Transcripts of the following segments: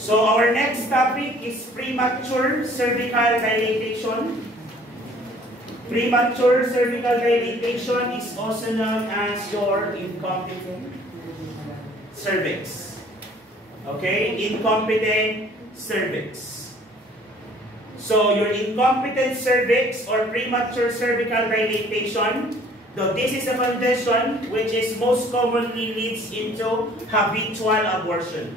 So our next topic is premature cervical dilatation. Premature cervical dilatation is also known as your incompetent cervix. Okay, incompetent cervix. So your incompetent cervix or premature cervical dilatation, though this is a condition which is most commonly leads into habitual abortion.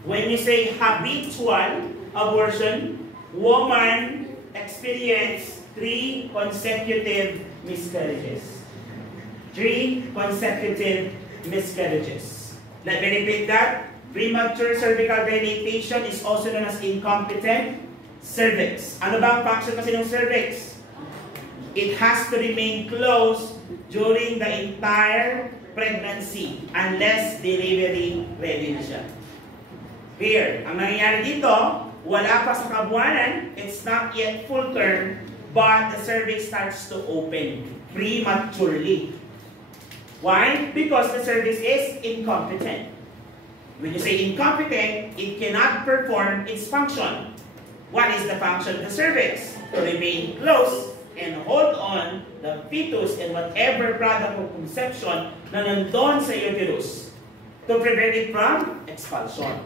When you say habitual abortion, woman experience 3 consecutive miscarriages. 3 consecutive miscarriages. Let me repeat that. Premature cervical dilatation is also known as incompetent cervix. Ano ba ang function kasi ng cervix? It has to remain closed during the entire pregnancy unless delivery ready na siya. Here, ang nangyayari dito, wala pa sa kabuanan, it's not yet full term, but the cervix starts to open prematurely. Why? Because the cervix is incompetent. When you say incompetent, it cannot perform its function. What is the function of the cervix? To remain closed and hold on the fetus and whatever product of conception na nandun sa uterus to prevent it from expulsion.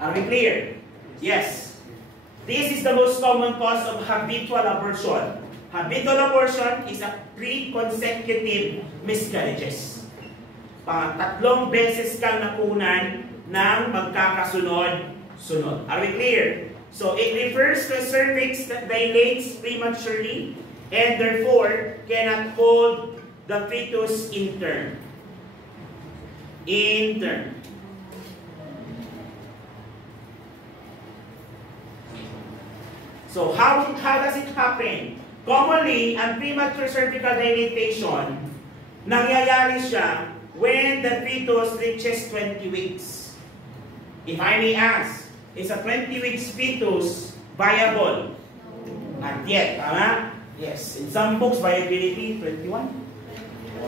Are we clear? Yes. This is the most common cause of habitual abortion. Habitual abortion is a 3 consecutive miscarriages. Tatlong beses kang nakunan ng magkakasunod-sunod. Are we clear? So it refers to a cervix that dilates prematurely and therefore cannot hold the fetus in term. In term. So how does it happen? Commonly, ang premature cervical dilatation, nangyayari siya when the fetus reaches 20 weeks. If I may ask, is a 20 weeks fetus viable? Not yet, tama? Yes. In some books, viability, 21?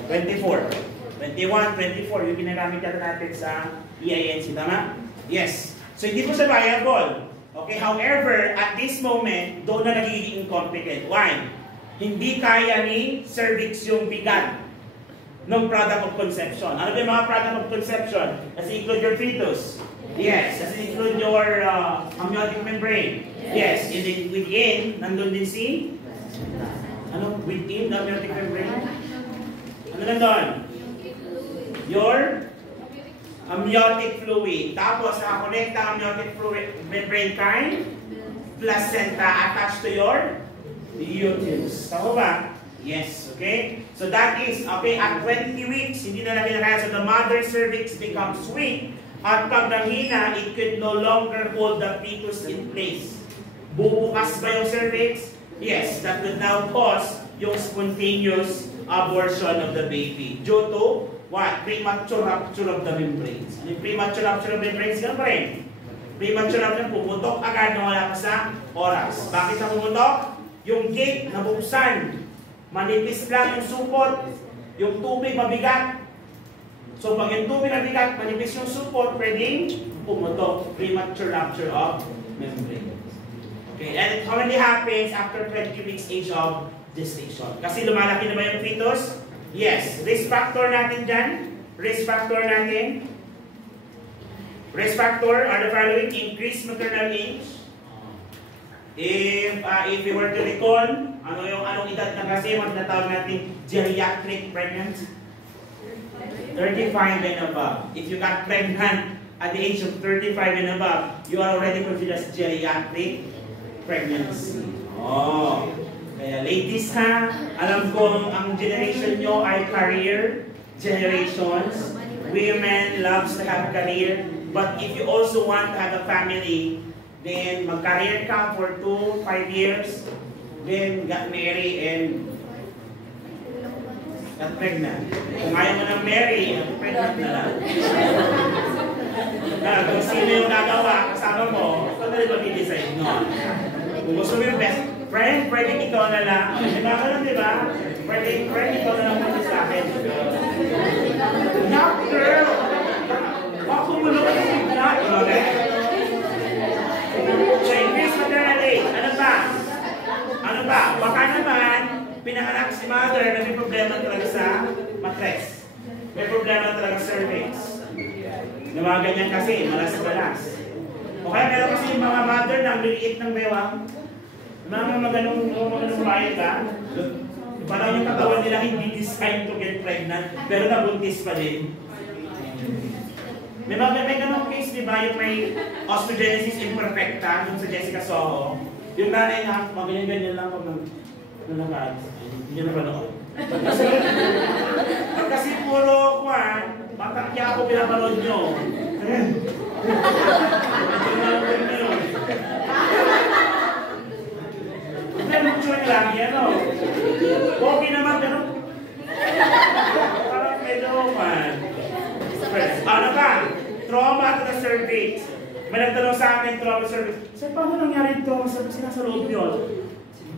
24. 21, 24, yung ginagamit natin sa EINC, tama? Yes. So hindi po siya viable. Okay, however, at this moment, doon na nagiging incompetent. Why? Hindi kaya ni cervix yung bigat ng product of conception. Ano ba yung mga product of conception? Does it include your fetus? Yes. Does it include your amniotic membrane? Yes. And then within, nandun din si? Ano? Within the amniotic membrane? Ano nandun? Your amniotic fluid. Tapos, nakakonekta amniotic fluid membrane kay placenta attached to your uterus. Tama ba? Yes. Okay? So that is, okay, at 20 weeks, hindi na natin kaya. So the mother cervix becomes weak. At pag nanghina, it could no longer hold the fetus in place. Bubukas ba yung cervix? Yes. That would now cause yung spontaneous abortion of the baby. Due to what? Premature rupture of the membranes. Ano yung premature rupture of membranes? Ganun pa rin. Premature rupture, pumutok agad na wala pa sa oras. Bakit na pumutok? Yung gate nabuksan. Manipis lang yung supot. Yung tubig mabigat. So pag yung tubig mabigat, manipis yung supot, pwedeng pumutok. Premature rupture of membrane. Okay, and it only happens after 20 weeks age of gestation. Kasi lumalaki na ba yung fetus? Yes. Risk factor natin dyan. Risk factor natin. Risk factor are the following. Increased maternal age. If we were to recall, anong edad na kasi tinatawag natin geriatric pregnancy? 35 and above. If you got pregnant at the age of 35 and above, you are already considered as geriatric pregnancy. Oh. Kaya ladies ha, alam ko ang generation nyo ay career generations. Women loves to have career. But if you also want to have a family, then mag-career ka for 2-5 years, then got married and got pregnant. Kung ayaw mo nang marry, pregnant na lang. Kung sino yung gagawa, kasama mo, ito na rin mag-decide no. Kung gusto mo yung best friend, pwede ikaw na lang. Diba ka lang, diba? Pwede ikaw na lang muna sa akin. Not girl! Baka kumulo ka na sigla. Okay? stress. May problema talaga cervix. Yung mga ganyan kasi, malas-malas. O kaya meron kasi yung mga mother na liliit ng bewang. Mga maganong bayan ka. Parang yung katawan nila hindi designed to get pregnant, pero nabuntis pa din. May ganong case, di ba? Yung may osteogenesis imperfecta, yung sa Jessica Soho. Yung nanay na, ganyan-ganyan lang pag nalakad. Hindi na panood. Kasi puro kwan, kaya ako pinapanood nyo. Pero mature lang yan, o. Okay naman, pero parang medyo man. Ano ka? Trauma to the cervix. May nagtanong sa akin, trauma cervix. Sir, paano nangyari ito? Sa loob yun?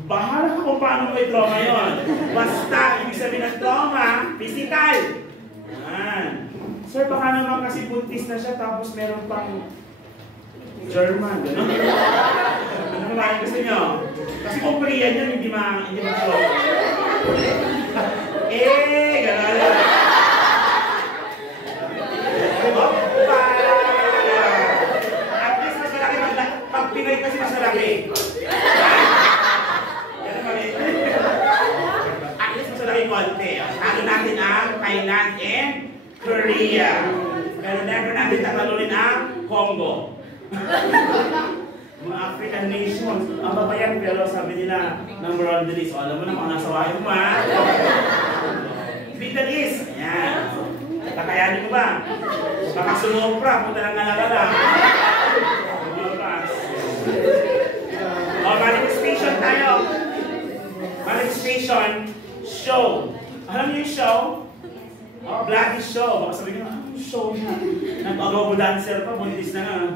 Bahala ka kung paano may trauma yun. Basta, ibig sabihin ng trauma, physical. Yan. Sir, baka naman kasi buntis na siya, tapos meron pang German. Ano naman gusto nyo? Kasi kung Korean yun, hindi ma-show. Gano'n. At least mas malaki pag Pinoy kasi mas malaki. At least mas malaki konti. Talo natin ang Thailand and Korea. Pero never natin tatalunin ang Congo. Mga African nations, ang babayan pero sabi nila number one the list. Alam mo na mga nasawahin mo ha. Middle East. Ayan. Kakayanin mo ba? Baka sumopra, punta lang nalagala. O, manifestation tayo. Manifestation, show. Alam niyo yung show? Bloody show. Baka sabihin nyo, anong show na? Nag-agobo dancer pa, buntis na nga.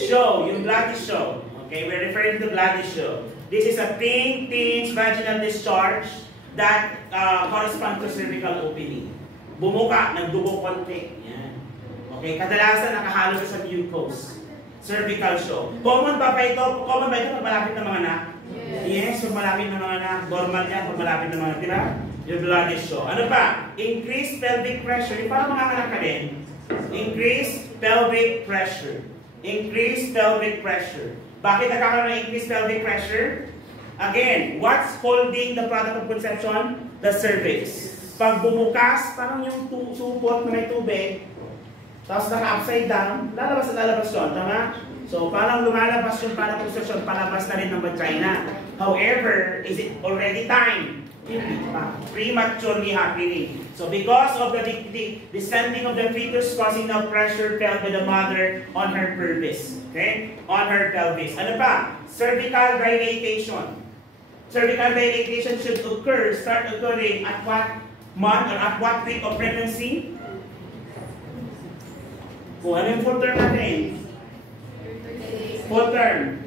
Show, yung bloody show. Okay, we're referring to bloody show. This is a pink vaginal discharge that corresponds to cervical opening. Bumuka, nagdugo konti. Yan. Okay, kadalasan nakahalo sa mucus. Cervical show. Common ba ito? Common ba ito pag malapit ng mga anak? Yes, pag malapit ng mga anak. Normal yan pag malapit ng mga anak. Diba? Yung bloody show. Ano pa? Increased pelvic pressure. Yung parang mga anak ka din. Increased pelvic pressure. Increased pelvic pressure. Bakit nagkakaroon ng increased pelvic pressure? Again, what's holding the product of conception? The cervix. Pag bumukas, parang yung supot na may tubig, tapos naka-upside down, lalabas at lalabas yun. Tama? So, parang lumalabas yung product of conception, palabas na rin ng vagina. However, is it already time? Hindi pa. Prematurely happening. So because of the descending of the fetus causing no pressure felt by the mother on her pelvis. Okay? On her pelvis. Ano pa? Cervical dilatation. Cervical dilatation should start occurring at what month or at what week of pregnancy? Kung ano yung full term natin? Full term.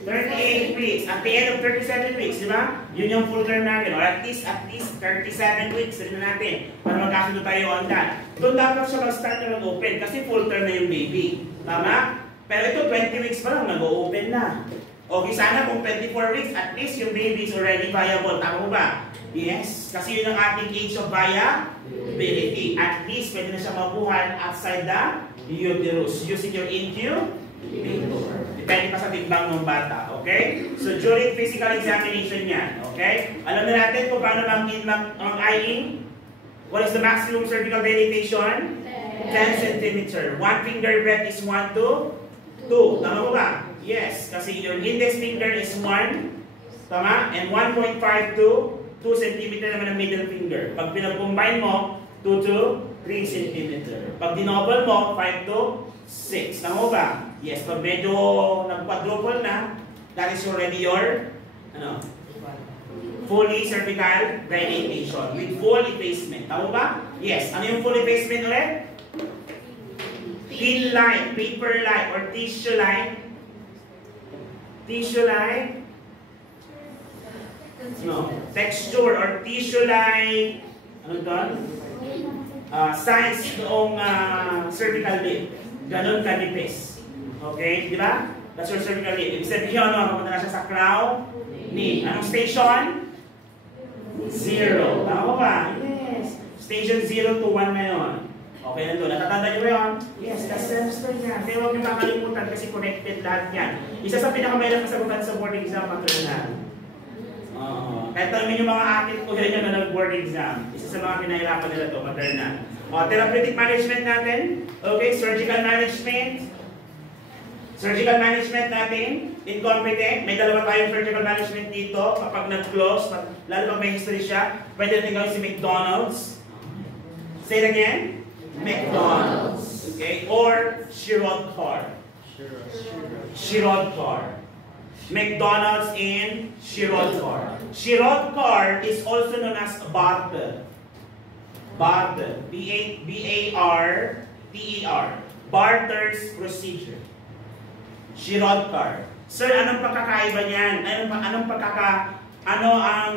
38 weeks. At the end of 37 weeks, di ba? Yun yung full term natin. Or at least 37 weeks rin na natin. Para magkasundo tayo on that. Doon dapat siya mag-start na mag-open kasi full term na yung baby. Tama? Pero ito 20 weeks pa lang, nag-open na. Okay, sana kung 24 weeks, at least yung baby is already viable. Tama mo ba? Yes. Kasi yun ang ating age of viability. At least pwede na siya mabuhay outside the uterus. Using your incubator. Depende pa sa timbang ng bata, okay? So during physical examination yan, okay? Alam na natin kung paano mag-eyeing. What is the maximum cervical dilatation? 10 cm. One finger breadth is 1 to 2. Tama mo ba? Yes, kasi your index finger is 1, tama? And 1.5 to 2 cm naman ang middle finger. Pag pinag-combine mo, 2 to 3 cm. Pag dinoble mo, 5 to 6. Tama mo ba? Yes, pag medyo nag-quadruple na, that is already your fully cervical dilatation with full effacement. Tama ba? Yes. Ano yung full effacement ulit? Thin-like, paper-like, or tissue-like. Tissue-like. No. Texture or tissue-like. Ano ito? Size noong cervical lip. Ganon kanipis. Okay, di ba? That's your cervical lip. Ibig sabihin, papunta na siya sa crown knee. Anong station? 0. Tama ba? Yes. Station 0 to 1 ngayon. Okay na doon. Natatanda nyo ba yun? Yes, last semester niya. Kaya huwag nyo makalimutan kasi connected lahat yan. Isa sa pinakamahirap na sagutan sa board exam, maternal. Kahit tanongin yung mga atin ko nyo na nag-board exam. Isa sa mga pinahirapan nila ito, maternal. Therapeutic management natin. Okay, surgical management. Surgical management natin, incompetent. May dalawa tayong surgical management dito. Kapag nag-close, lalo pag may history siya, pwede natin gawin si McDonald's. Say it again. McDonald's. Okay? Or Shirodkar. Shirodkar. McDonald's and Shirodkar. Shirodkar is also known as Barter. Barter. B-A-R-T-E-R. Barter's procedure. Shirodkar. Sir, anong pagkakaiba niyan? Ano ang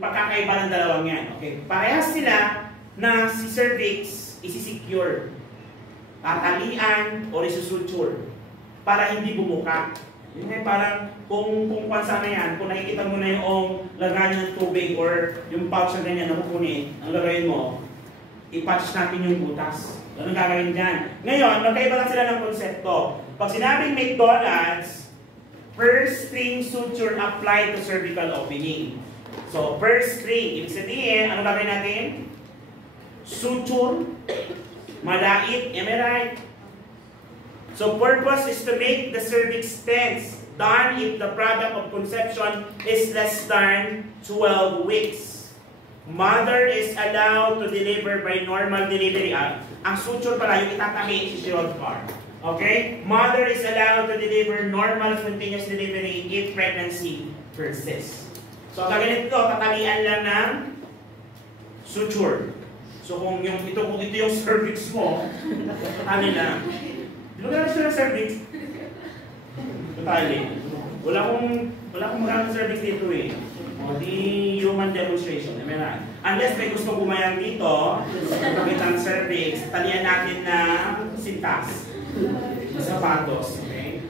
pagkakaiba ng dalawang yan? Okay. Parehas sila na si cervix isi-secure. Tatalian o isusuture para hindi bumuka. Yun ay parang kung sana yan, kung nakikita mo na yung lagayan ng tubig or yung pouch na ganyan na kukunin, ang lagayin mo, i-patch natin yung butas. Anong gagawin dyan? Ngayon, magkaiba lang sila ng konsepto. Pag sinabing McDonald's, first string suture applied to cervical opening. So, first string, ibig sabihin, ano gagawin natin? Suture, malait, am I right? So, purpose is to make the cervix tense, done if the product of conception is less than 12 weeks. Mother is allowed to deliver by normal delivery. Ang suture pala, yung itatahi si Shirodkar. Okay? Mother is allowed to deliver normal spontaneous delivery if pregnancy persists. So, kagalit ito, tatalian lang ng suture. So, kung ito yung cervix mo, tatali lang. Di ba gano'n siya ng cervix? Tatali. Wala akong maraming cervix dito eh. Di human demonstration. Unless may gusto gumayang dito, pagkakit ang cervix, talian natin na sintas. Sapatos. Okay?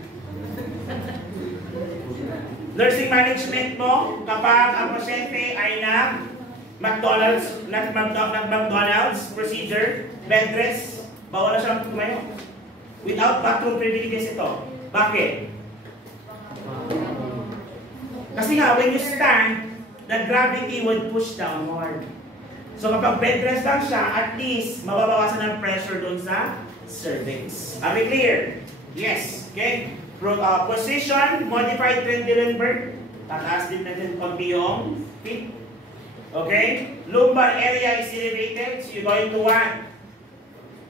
Nursing management mo, kapag ang pasyente ay nag-McDonald's procedure, bed rest, bawal na siyang tumayo. Without bathroom privileges ito. Bakit? Kasi nga, when you stand, the gravity would push downward. So kapag bed rest lang siya, at least mababawasan ang pressure dun sa cervix. Are we clear? Yes. Okay. Position, modified Trendelenburg. Tataas din natin konti yung feet. Okay. Lumbar area is elevated. So you're going to want.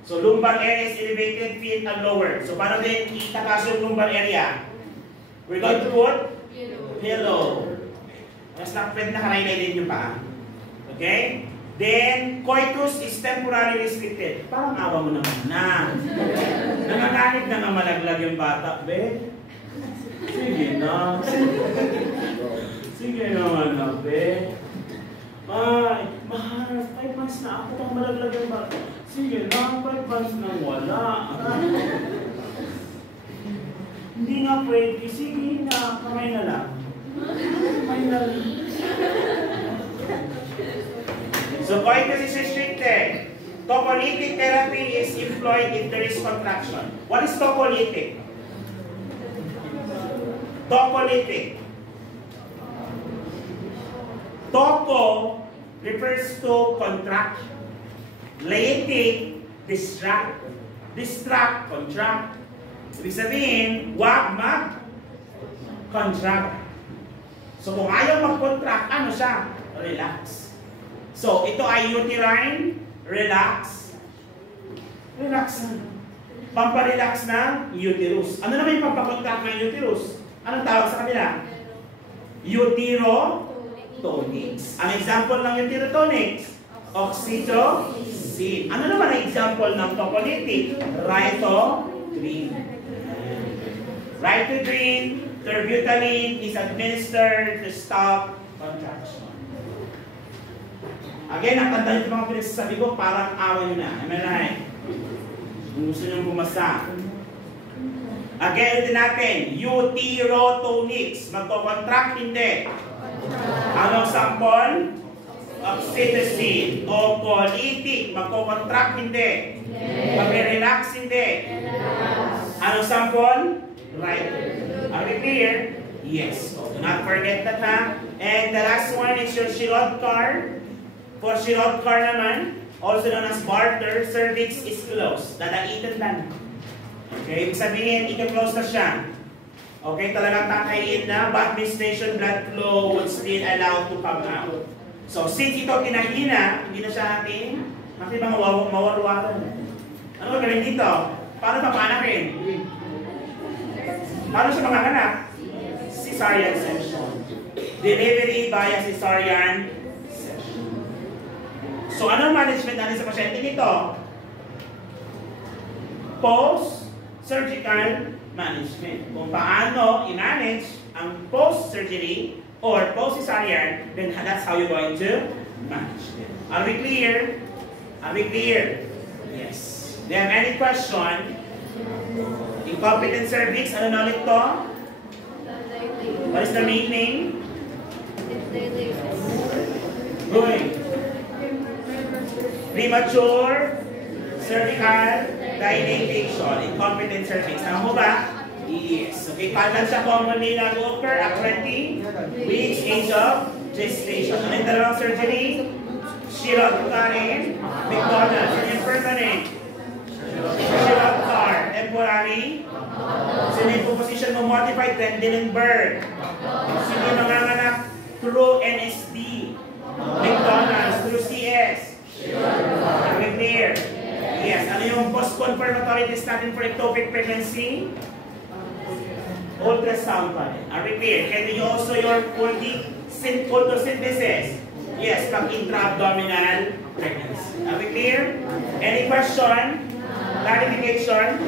So lumbar area is elevated, feet and lower. So paano din itataas yung lumbar area? We're going to put pillow. Mas pwede nakaraylay din yung paa. Okay? Then, coitus is temporarily restricted. Parang awa mo naman na. Nanganganib na nga malaglag yung bata, be. Sige na. Sige naman na, be. Ay, mahal, 5 months na ako pang malaglag yung bata. Sige na, 5 months na wala. Hindi nga pwede. Sige na, kamay na lang. Kamay na lang. So, coitus is restricted. Tocolytic therapy is employed if there is contraction. What is tocolytic? Tocolytic. Toco refers to contract. Lytic, distract. Distract, contract. Ibig sabihin, wag mag-contract. So, kung ayaw mag-contract, ano siya? Relax. So, ito ay uterine, relax. Relax na. Pamparelax ng uterus. Ano naman yung pampakontract ng uterus? Anong tawag sa kanila? Uterotonics. Ang example ng uterotonics, oxytocin. Ano naman ang example ng tocolytic? Riboflavin. Riboflavin, terbutaline is administered to stop contraction. Again, natandaan yung mga pinagsasabi ko, parang awa nyo na. Am I right? Kung gusto nyo bumasa. Again, ulitin natin. Uterotonics. Magko-contract, hindi. Anong sample? Oxytocin. O politic. Magko-contract, hindi. Mag-relax, hindi. Anong sample? Right. Are we clear? Yes. So, do not forget that, ha? And the last one is your Shirokar. For Shirokar naman, also known as barter, cervix is closed. Dadaitan lang. Okay, ibig sabihin, ika-close na siya. Okay, talagang tatayin na, but menstruation blood flow would still allow to come out. So, since ito kinahina, hindi na siya ating makita mawarwaran. Ano ba gawin dito? Paano papanakin? Paano siya makahanap? Cesarean section. Delivery via cesarean section. So, anong management natin sa pasyente nito? Post-surgical management. Kung paano i-manage ang post-surgery or post-cesarean, then that's how you're going to manage it. Are we clear? Are we clear? Yes. Do you have any question? Incompetent cervix, ano na ulit to? What is the main name? Good. Premature cervical dilatation, incompetent cervix. Tama mo ba? Yes. Okay, paano siya commonly nag-occur at 20 weeks age of gestation. Ano yung dalawang surgery? Shirokar and McDonald's. Ano yung first one eh? Shirokar. Temporary. Sino yung position mo? Modified Trendelenburg. Sino yung nanganganak through NSD? McDonald's. Through CS. Are we clear? Yes. Ano yung post-confirmatory test natin for ectopic pregnancy? Ultrasound pa rin. Are we clear? Can we also your photosynthesis? Yes, pag intra-abdominal pregnancy. Are we clear? Any question? Clarification?